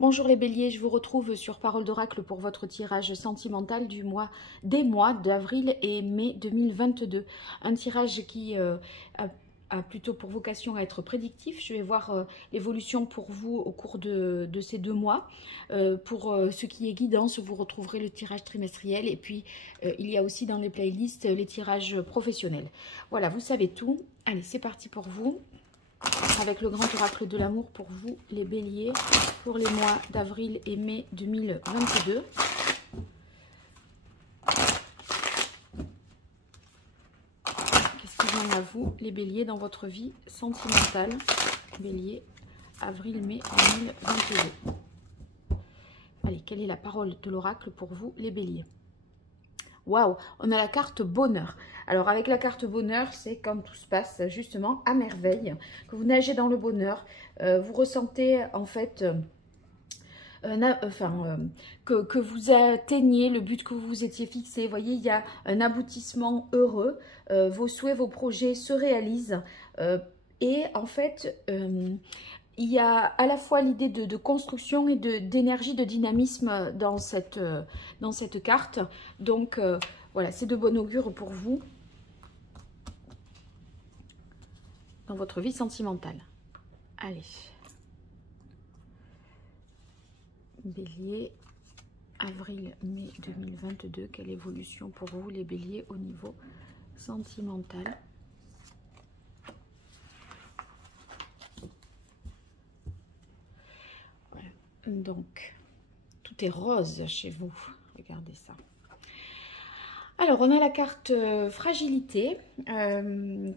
Bonjour les béliers, je vous retrouve sur Parole d'Oracle pour votre tirage sentimental des mois d'avril et mai 2022. Un tirage qui a plutôt pour vocation à être prédictif. Je vais voir l'évolution pour vous au cours de ces 2 mois. Pour ce qui est guidance, vous retrouverez le tirage trimestriel et puis il y a aussi dans les playlists les tirages professionnels. Voilà, vous savez tout. Allez, c'est parti pour vous. Avec le grand oracle de l'amour pour vous, les béliers, pour les mois d'avril et mai 2022. Qu'est-ce qui vient à vous, les béliers, dans votre vie sentimentale? Bélier, avril-mai 2022. Allez, quelle est la parole de l'oracle pour vous, les béliers? Waouh, on a la carte bonheur. Alors avec la carte bonheur, c'est quand tout se passe justement à merveille, que vous nagez dans le bonheur, vous ressentez en fait, que vous atteignez le but que vous vous étiez fixé. Vous voyez, il y a un aboutissement heureux, vos souhaits, vos projets se réalisent et en fait... il y a à la fois l'idée de construction et d'énergie, de dynamisme dans cette carte. Donc, voilà, c'est de bon augure pour vous dans votre vie sentimentale. Allez. Bélier, avril-mai 2022. Quelle évolution pour vous, les béliers, au niveau sentimental? Donc, tout est rose chez vous. Regardez ça. Alors, on a la carte fragilité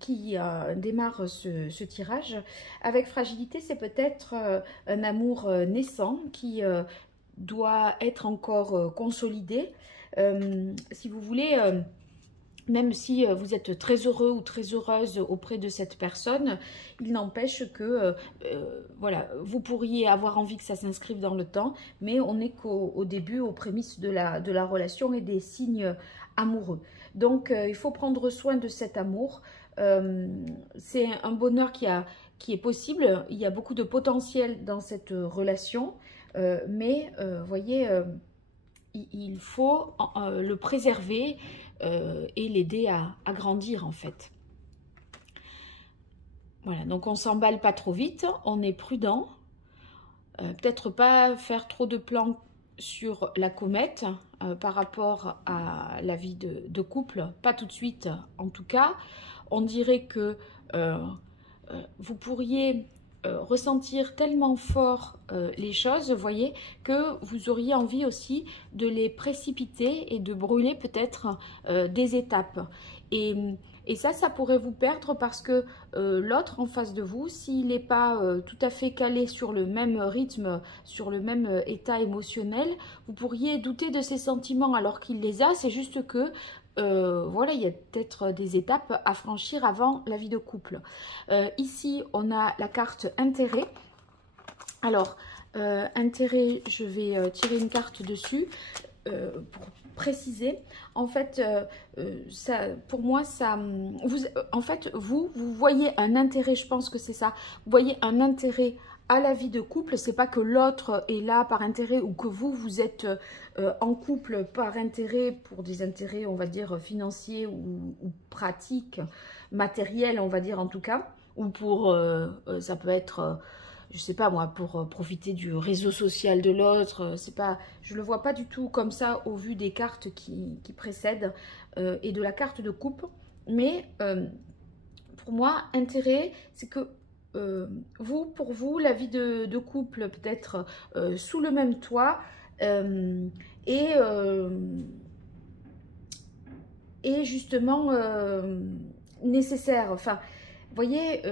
qui démarre ce tirage. Avec fragilité, c'est peut-être un amour naissant qui doit être encore consolidé. Si vous voulez... même si vous êtes très heureux ou très heureuse auprès de cette personne, il n'empêche que voilà, vous pourriez avoir envie que ça s'inscrive dans le temps, mais on n'est qu'au début, aux prémices de la relation et des signes amoureux. Donc, il faut prendre soin de cet amour. C'est un bonheur qui est possible. Il y a beaucoup de potentiel dans cette relation, mais voyez, il faut le préserver et l'aider à grandir en fait. Voilà, donc on s'emballe pas trop vite, on est prudent, peut-être pas faire trop de plans sur la comète par rapport à la vie de couple, pas tout de suite en tout cas. On dirait que vous pourriez ressentir tellement fort les choses, vous voyez, que vous auriez envie aussi de les précipiter et de brûler peut-être des étapes. Et ça pourrait vous perdre parce que l'autre en face de vous, s'il n'est pas tout à fait calé sur le même rythme, sur le même état émotionnel, vous pourriez douter de ses sentiments alors qu'il les a. C'est juste que voilà, il y a peut-être des étapes à franchir avant la vie de couple. Ici, on a la carte intérêt. Alors, intérêt, je vais tirer une carte dessus pour préciser. En fait, ça, pour moi, ça, en fait, vous voyez un intérêt, je pense que c'est ça. Vous voyez un intérêt à la vie de couple, c'est pas que l'autre est là par intérêt ou que vous êtes en couple par intérêt, pour des intérêts, on va dire, financiers ou pratiques, matériels, on va dire en tout cas, ou pour, ça peut être, je sais pas moi, pour profiter du réseau social de l'autre, c'est pas, je le vois pas du tout comme ça au vu des cartes qui précèdent et de la carte de couple, mais pour moi, intérêt, c'est que pour vous, la vie de couple peut-être sous le même toit et justement nécessaire. Enfin, vous voyez,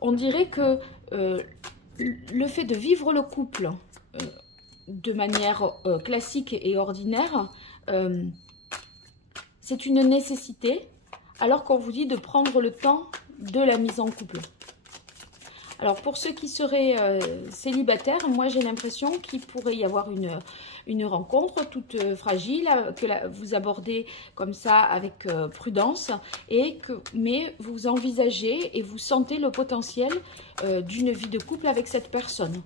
on dirait que le fait de vivre le couple de manière classique et ordinaire, c'est une nécessité, alors qu'on vous dit de prendre le temps de la mise en couple. Alors, pour ceux qui seraient célibataires, moi, j'ai l'impression qu'il pourrait y avoir une rencontre toute fragile, que vous abordez comme ça avec prudence, mais vous envisagez et vous sentez le potentiel d'une vie de couple avec cette personne.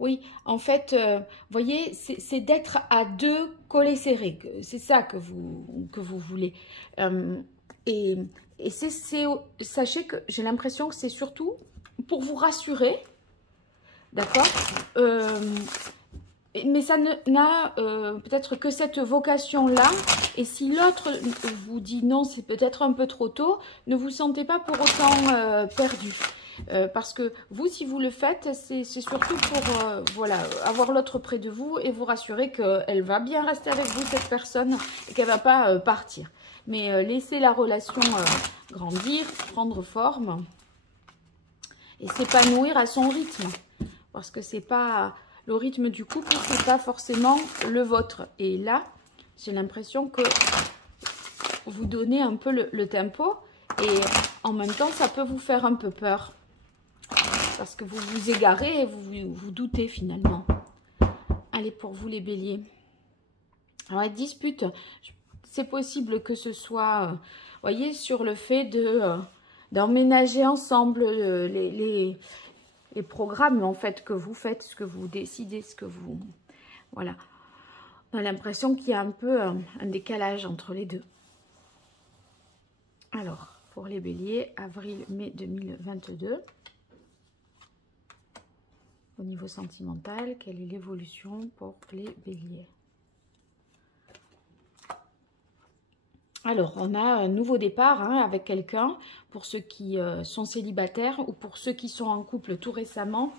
Oui, en fait, vous voyez, c'est d'être à deux collés serrés. C'est ça que vous voulez. Et sachez que j'ai l'impression que c'est surtout pour vous rassurer. D'accord, mais ça n'a peut-être que cette vocation-là. Et si l'autre vous dit non, c'est peut-être un peu trop tôt, ne vous sentez pas pour autant perdu. Parce que vous, si vous le faites, c'est surtout pour voilà, avoir l'autre près de vous et vous rassurer qu'elle va bien rester avec vous, cette personne, et qu'elle ne va pas partir. Mais laissez la relation grandir, prendre forme et s'épanouir à son rythme. Parce que c'est pas le rythme du couple, c'est pas forcément le vôtre. Et là, j'ai l'impression que vous donnez un peu le tempo et en même temps, ça peut vous faire un peu peur. Parce que vous vous égarez et vous doutez finalement. Allez, pour vous les béliers. Alors, la dispute, c'est possible que ce soit, voyez, sur le fait d'emménager ensemble les programmes en fait que vous faites, ce que vous décidez, ce que vous... Voilà. On a l'impression qu'il y a un peu un décalage entre les deux. Alors, pour les béliers, avril-mai 2022. Au niveau sentimental, quelle est l'évolution pour les béliers? Alors, on a un nouveau départ avec quelqu'un, pour ceux qui sont célibataires ou pour ceux qui sont en couple tout récemment.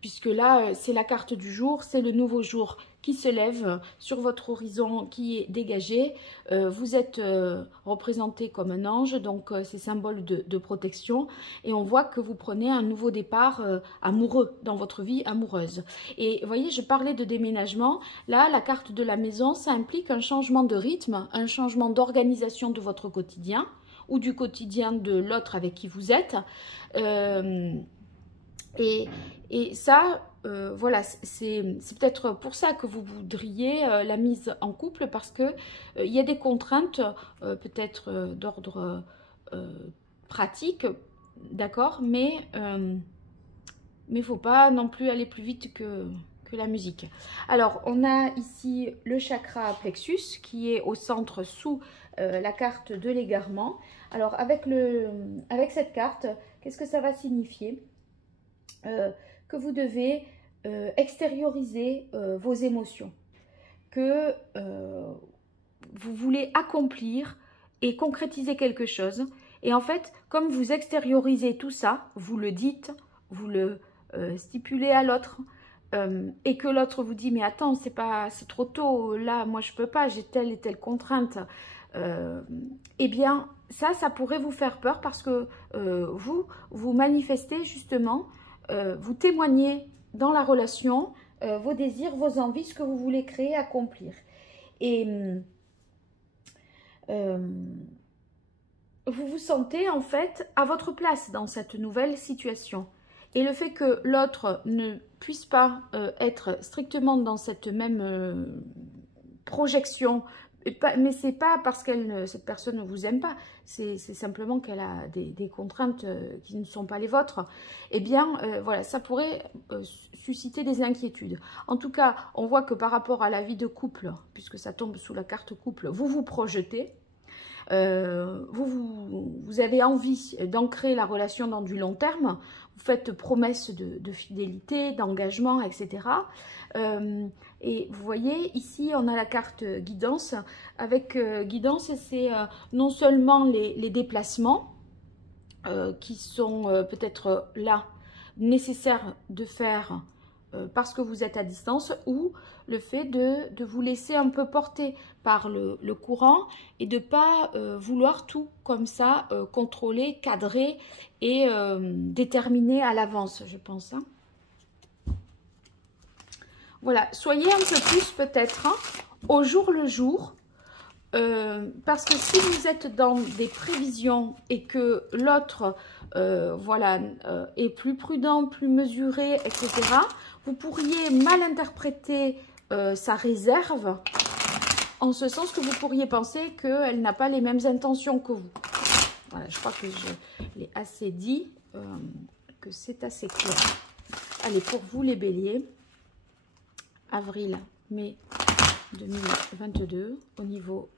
Puisque là, c'est la carte du jour, c'est le nouveau jour qui se lève sur votre horizon qui est dégagé. Vous êtes représenté comme un ange, donc c'est symbole de protection. Et on voit que vous prenez un nouveau départ amoureux dans votre vie amoureuse. Et vous voyez, je parlais de déménagement. Là, la carte de la maison, ça implique un changement de rythme, un changement d'organisation de votre quotidien ou du quotidien de l'autre avec qui vous êtes. Et ça, voilà, c'est peut-être pour ça que vous voudriez la mise en couple, parce que il y a des contraintes peut-être d'ordre pratique, d'accord, mais il faut pas non plus aller plus vite que la musique. Alors, on a ici le chakra plexus qui est au centre sous la carte de l'égarement. Alors, avec cette carte, qu'est-ce que ça va signifier? Que vous devez extérioriser vos émotions, que vous voulez accomplir et concrétiser quelque chose. Et en fait, comme vous extériorisez tout ça, vous le dites, vous le stipulez à l'autre, et que l'autre vous dit « mais attends, c'est trop tôt, là, moi je peux pas, j'ai telle et telle contrainte », eh bien, ça pourrait vous faire peur, parce que vous manifestez justement, vous témoignez dans la relation vos désirs, vos envies, ce que vous voulez créer, accomplir. Et vous vous sentez en fait à votre place dans cette nouvelle situation. Et le fait que l'autre ne puisse pas être strictement dans cette même projection, mais c'est pas parce que cette personne ne vous aime pas, c'est simplement qu'elle a des contraintes qui ne sont pas les vôtres, eh bien voilà, ça pourrait susciter des inquiétudes. En tout cas, on voit que par rapport à la vie de couple, puisque ça tombe sous la carte couple, vous vous projetez, vous avez envie d'ancrer la relation dans du long terme, vous faites promesse de fidélité, d'engagement, etc. Et vous voyez, ici, on a la carte guidance. Avec guidance, c'est non seulement les déplacements qui sont peut-être là nécessaires de faire parce que vous êtes à distance, ou le fait de vous laisser un peu porter par le courant et de ne pas vouloir tout comme ça contrôler, cadrer et déterminer à l'avance, je pense. Hein. Voilà, soyez un peu plus peut-être au jour le jour, parce que si vous êtes dans des prévisions et que l'autre voilà, est plus prudent, plus mesuré, etc., vous pourriez mal interpréter sa réserve, en ce sens que vous pourriez penser qu'elle n'a pas les mêmes intentions que vous. Voilà, je crois que je l'ai assez dit, que c'est assez clair. Allez, pour vous les béliers, avril, mai 2022, au niveau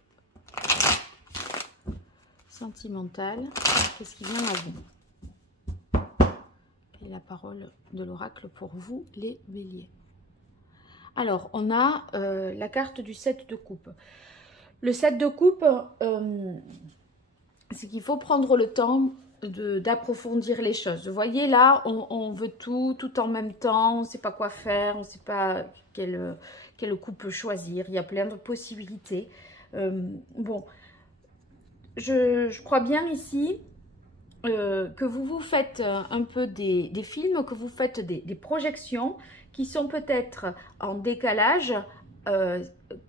sentimental, qu'est-ce qui vient à vous? Et la parole de l'oracle pour vous les béliers. Alors, on a la carte du 7 de coupe. Le 7 de coupe, c'est qu'il faut prendre le temps d'approfondir les choses. Vous voyez, là, on veut tout en même temps, on ne sait pas quoi faire, on ne sait pas quelle coupe choisir. Il y a plein de possibilités. Bon, je crois bien ici que vous faites un peu des films, que vous faites des projections qui sont peut-être en décalage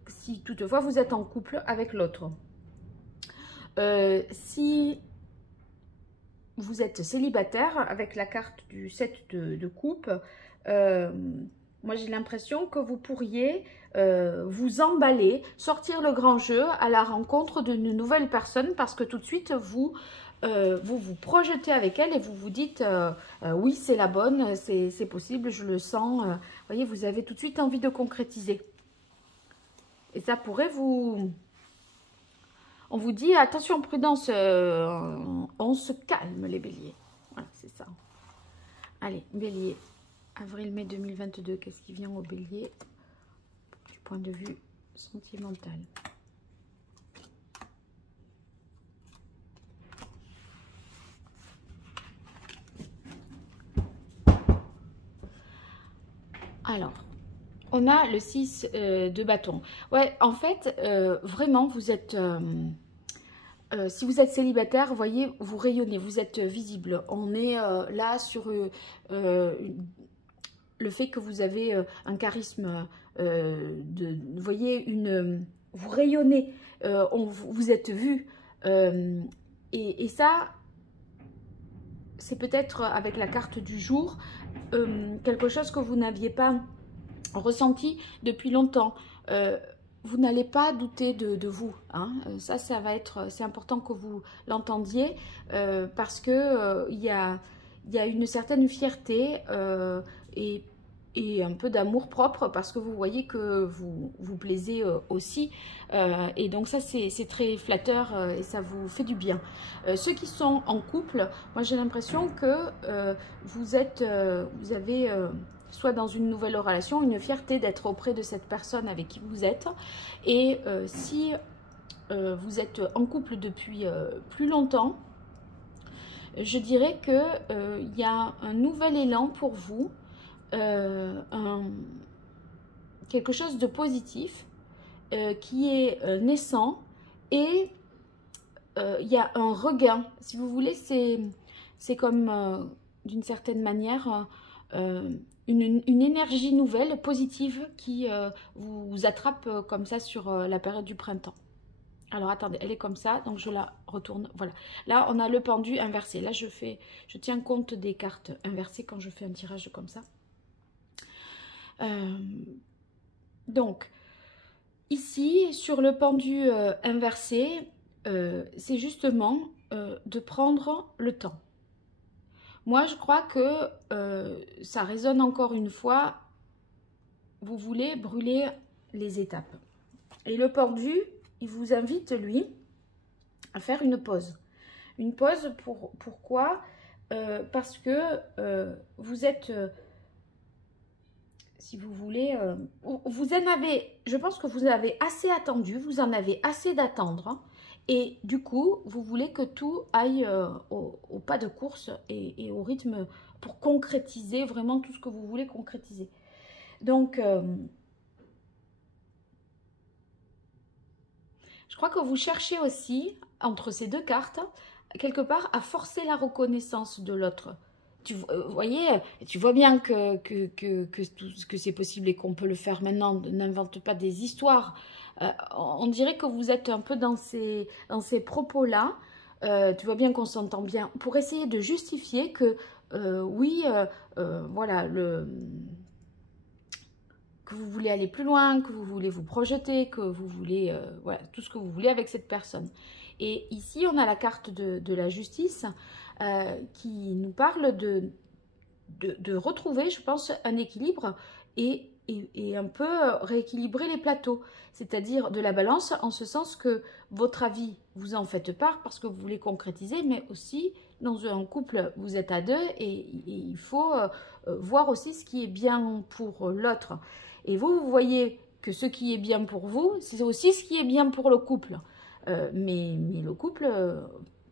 si toutefois vous êtes en couple avec l'autre. Si vous êtes célibataire avec la carte du 7 de coupe, moi j'ai l'impression que vous pourriez vous emballer, sortir le grand jeu à la rencontre d'une nouvelle personne parce que tout de suite vous vous projetez avec elle et vous vous dites oui c'est la bonne, c'est possible, je le sens. Vous voyez, vous avez tout de suite envie de concrétiser. Et ça pourrait vous... On vous dit, attention, prudence, on se calme les béliers. Voilà, c'est ça. Allez, bélier, avril-mai 2022, qu'est-ce qui vient au bélier du point de vue sentimental? Alors, on a le 6 de bâton. Ouais, en fait, vraiment, vous êtes... si vous êtes célibataire, vous voyez, vous rayonnez, vous êtes visible. On est là sur le fait que vous avez un charisme, vous voyez, vous rayonnez, vous êtes vu. Et ça, c'est peut-être avec la carte du jour, quelque chose que vous n'aviez pas ressenti depuis longtemps. Vous n'allez pas douter de vous. Hein. Ça va être, c'est important que vous l'entendiez parce que il y a une certaine fierté et un peu d'amour propre parce que vous voyez que vous plaisez aussi. Et donc ça, c'est très flatteur et ça vous fait du bien. Ceux qui sont en couple, moi j'ai l'impression que vous avez... soit dans une nouvelle relation, une fierté d'être auprès de cette personne avec qui vous êtes. Et si vous êtes en couple depuis plus longtemps, je dirais qu'il y a un nouvel élan pour vous, quelque chose de positif qui est naissant et il y a un regain. Si vous voulez, c'est comme d'une certaine manière... une énergie nouvelle, positive, qui vous attrape comme ça sur la période du printemps. Alors, attendez, elle est comme ça, donc je la retourne. Voilà. Là, on a le pendu inversé. Là, je tiens compte des cartes inversées quand je fais un tirage comme ça. Donc, ici, sur le pendu inversé, c'est justement de prendre le temps. Moi, je crois que ça résonne encore une fois. Vous voulez brûler les étapes. Et le pendu, il vous invite, lui, à faire une pause. Une pause, pourquoi? Parce que vous êtes, si vous voulez, vous en avez, je pense que vous avez assez attendu, vous en avez assez d'attendre. Hein. Et du coup, vous voulez que tout aille au pas de course et au rythme pour concrétiser vraiment tout ce que vous voulez concrétiser. Donc, je crois que vous cherchez aussi, entre ces deux cartes, quelque part, à forcer la reconnaissance de l'autre. Vous voyez, tu vois bien que c'est possible et qu'on peut le faire maintenant. N'invente pas des histoires. On dirait que vous êtes un peu dans ces propos-là. Tu vois bien qu'on s'entend bien. Pour essayer de justifier que, oui, voilà, que vous voulez aller plus loin, que vous voulez vous projeter, que vous voulez, voilà, tout ce que vous voulez avec cette personne. Et ici, on a la carte de la justice qui nous parle de retrouver, je pense, un équilibre et un peu rééquilibrer les plateaux, c'est-à-dire de la balance, en ce sens que votre avis, vous en faites part parce que vous voulez concrétiser, mais aussi dans un couple, vous êtes à deux et il faut voir aussi ce qui est bien pour l'autre. Et vous voyez que ce qui est bien pour vous, c'est aussi ce qui est bien pour le couple. Mais le couple,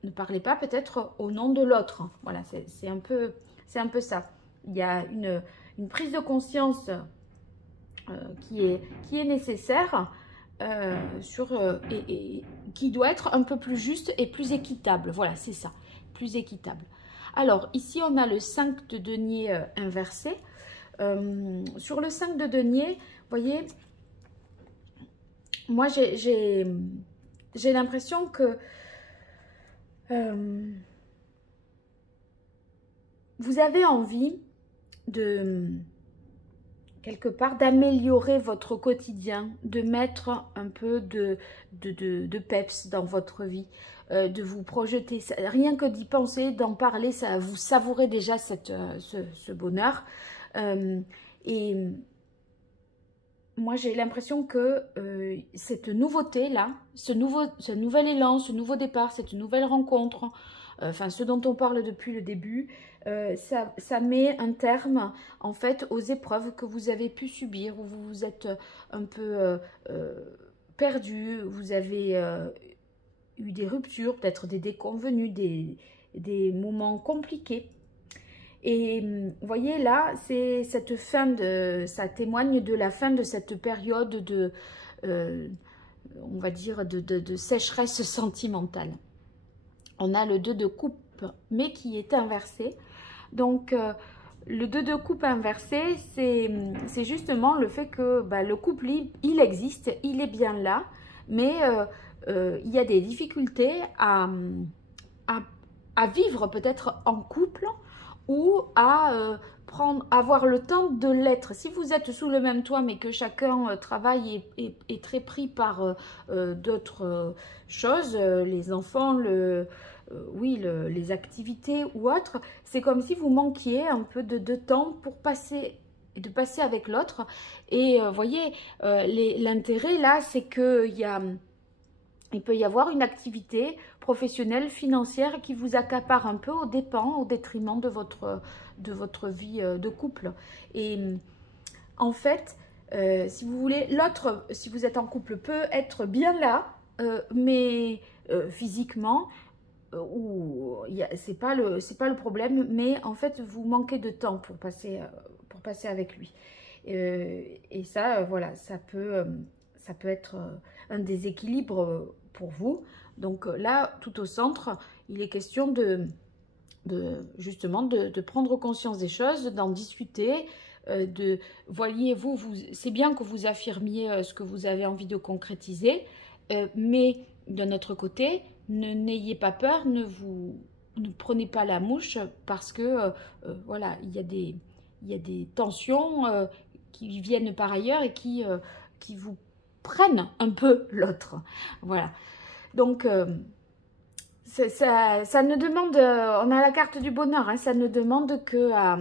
ne parlez pas peut-être au nom de l'autre. Voilà, c'est un peu ça. Il y a une prise de conscience qui est nécessaire et qui doit être un peu plus juste et plus équitable. Voilà, c'est ça, plus équitable. Alors, ici, on a le 5 de denier inversé. Sur le 5 de denier, vous voyez, moi, j'ai l'impression que vous avez envie de, quelque part, d'améliorer votre quotidien, de mettre un peu de peps dans votre vie, de vous projeter. Rien que d'y penser, d'en parler, ça vous savourez déjà ce bonheur. Et moi, j'ai l'impression que cette nouveauté-là, ce nouvel élan, ce nouveau départ, cette nouvelle rencontre, enfin, ce dont on parle depuis le début, ça met un terme, en fait, aux épreuves que vous avez pu subir, où vous vous êtes un peu perdu, vous avez eu des ruptures, peut-être des déconvenus, des moments compliqués. Et vous voyez là, c'est cette fin ça témoigne de la fin de cette période de, on va dire, de sécheresse sentimentale. On a le 2 de coupe, mais qui est inversé. Donc, le 2 de coupe inversé, c'est justement le fait que le couple, il existe, il est bien là, mais il y a des difficultés à vivre peut-être en couple, ou à avoir le temps de l'être. Si vous êtes sous le même toit, mais que chacun travaille et est très pris par d'autres choses, les enfants, les activités ou autres, c'est comme si vous manquiez un peu de temps pour passer avec l'autre. Et voyez, l'intérêt là, c'est il peut y avoir une activité professionnelle, financière qui vous accapare un peu au détriment de votre vie de couple. Et en fait, si vous voulez, l'autre, si vous êtes en couple, peut être bien là, mais physiquement, c'est pas le problème, mais en fait, vous manquez de temps pour passer avec lui. Et ça, voilà, ça peut être un déséquilibre pour vous. Donc là, tout au centre, il est question justement de prendre conscience des choses, d'en discuter, voyez-vous, c'est bien que vous affirmiez ce que vous avez envie de concrétiser, mais de notre côté, n'ayez pas peur, ne prenez pas la mouche, parce que voilà, il y a des tensions qui viennent par ailleurs et qui vous prennent un peu l'autre. Voilà. Donc, ça ne demande, on a la carte du bonheur, hein, ça ne demande que à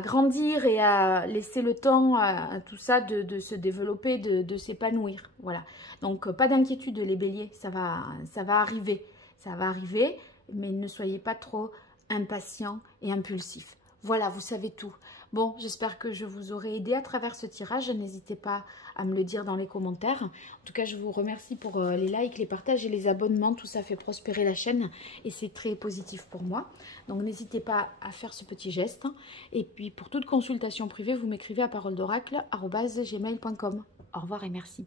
grandir et à laisser le temps à tout ça de se développer, de s'épanouir. Voilà. Donc, pas d'inquiétude les béliers, ça va arriver. Ça va arriver, mais ne soyez pas trop impatients et impulsifs. Voilà, vous savez tout. Bon, j'espère que je vous aurai aidé à travers ce tirage. N'hésitez pas à me le dire dans les commentaires. En tout cas, je vous remercie pour les likes, les partages et les abonnements. Tout ça fait prospérer la chaîne et c'est très positif pour moi. Donc, n'hésitez pas à faire ce petit geste. Et puis, pour toute consultation privée, vous m'écrivez à paroledoracle@gmail.com. Au revoir et merci.